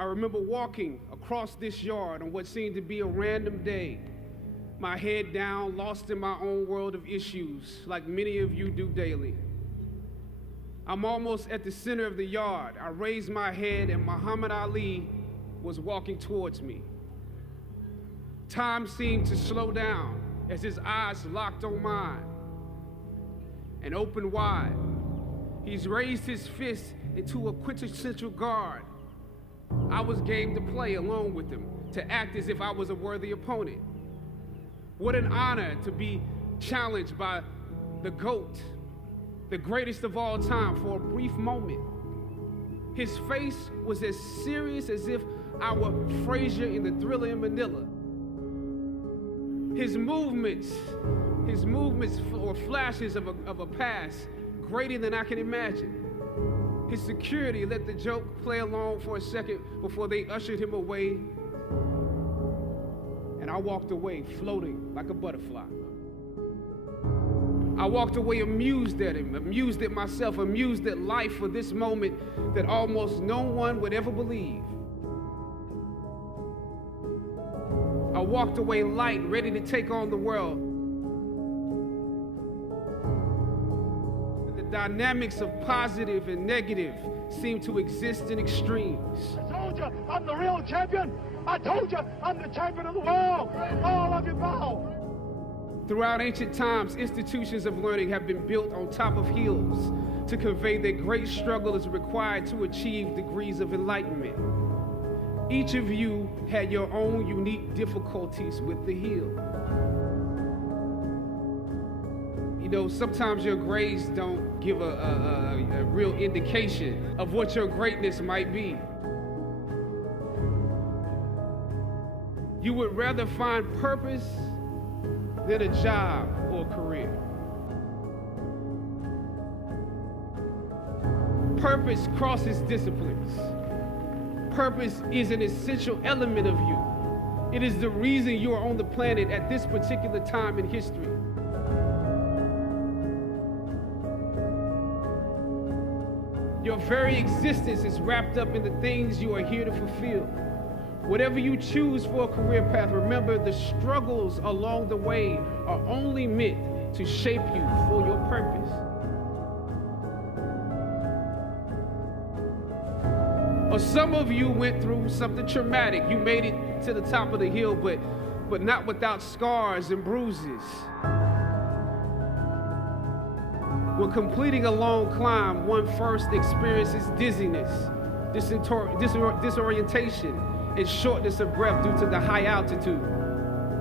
I remember walking across this yard on what seemed to be a random day, my head down, lost in my own world of issues, like many of you do daily. I'm almost at the center of the yard. I raised my head and Muhammad Ali was walking towards me. Time seemed to slow down as his eyes locked on mine and opened wide. He's raised his fist into a quintessential guard. I was game to play along with him, to act as if I was a worthy opponent. What an honor to be challenged by the GOAT, the greatest of all time, for a brief moment. His face was as serious as if I were Frazier in the Thriller in Manila. His movements were flashes of a past greater than I can imagine. His security let the joke play along for a second before they ushered him away. And I walked away, floating like a butterfly. I walked away amused at him, amused at myself, amused at life for this moment that almost no one would ever believe. I walked away light, ready to take on the world. The dynamics of positive and negative seem to exist in extremes. I told you I'm the real champion. I told you I'm the champion of the world. All of you bow. Throughout ancient times, institutions of learning have been built on top of hills to convey that great struggle is required to achieve degrees of enlightenment. Each of you had your own unique difficulties with the hill. You know, sometimes your grades don't give a real indication of what your greatness might be. You would rather find purpose than a job or a career. Purpose crosses disciplines. Purpose is an essential element of you. It is the reason you are on the planet at this particular time in history. Your very existence is wrapped up in the things you are here to fulfill. Whatever you choose for a career path, remember the struggles along the way are only meant to shape you for your purpose. Or some of you went through something traumatic. You made it to the top of the hill, but not without scars and bruises. When completing a long climb, one first experiences dizziness, disorientation, and shortness of breath due to the high altitude.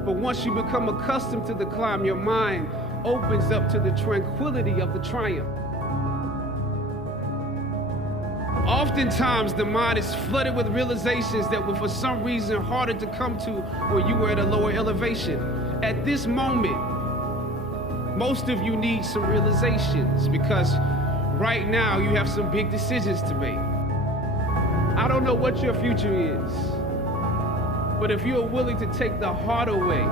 But once you become accustomed to the climb, your mind opens up to the tranquility of the triumph. Oftentimes, the mind is flooded with realizations that were for some reason harder to come to when you were at a lower elevation. At this moment, most of you need some realizations because right now you have some big decisions to make. I don't know what your future is, but if you are willing to take the harder way,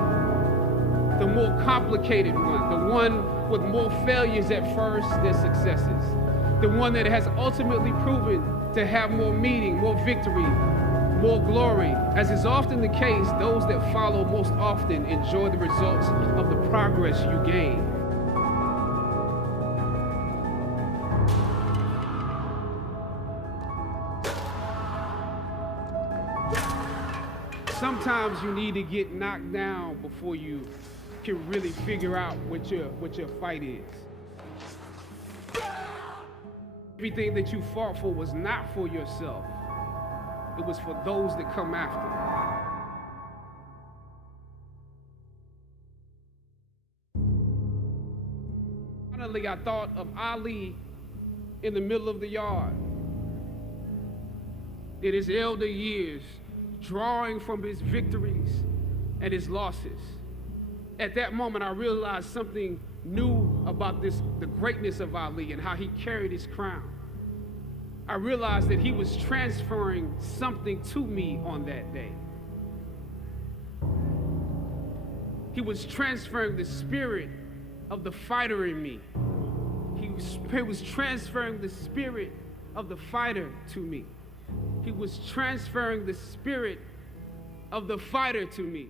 the more complicated one, the one with more failures at first than successes, the one that has ultimately proven to have more meaning, more victory, more glory. As is often the case, those that follow most often enjoy the results of the progress you gain. Sometimes you need to get knocked down before you can really figure out what your fight is. Everything that you fought for was not for yourself. It was for those that come after. Finally, I thought of Ali in the middle of the yard. In his elder years, drawing from his victories and his losses. At that moment, I realized something new about the greatness of Ali and how he carried his crown. I realized that he was transferring something to me on that day. He was transferring the spirit of the fighter in me. He was transferring the spirit of the fighter to me. He was transferring the spirit of the fighter to me.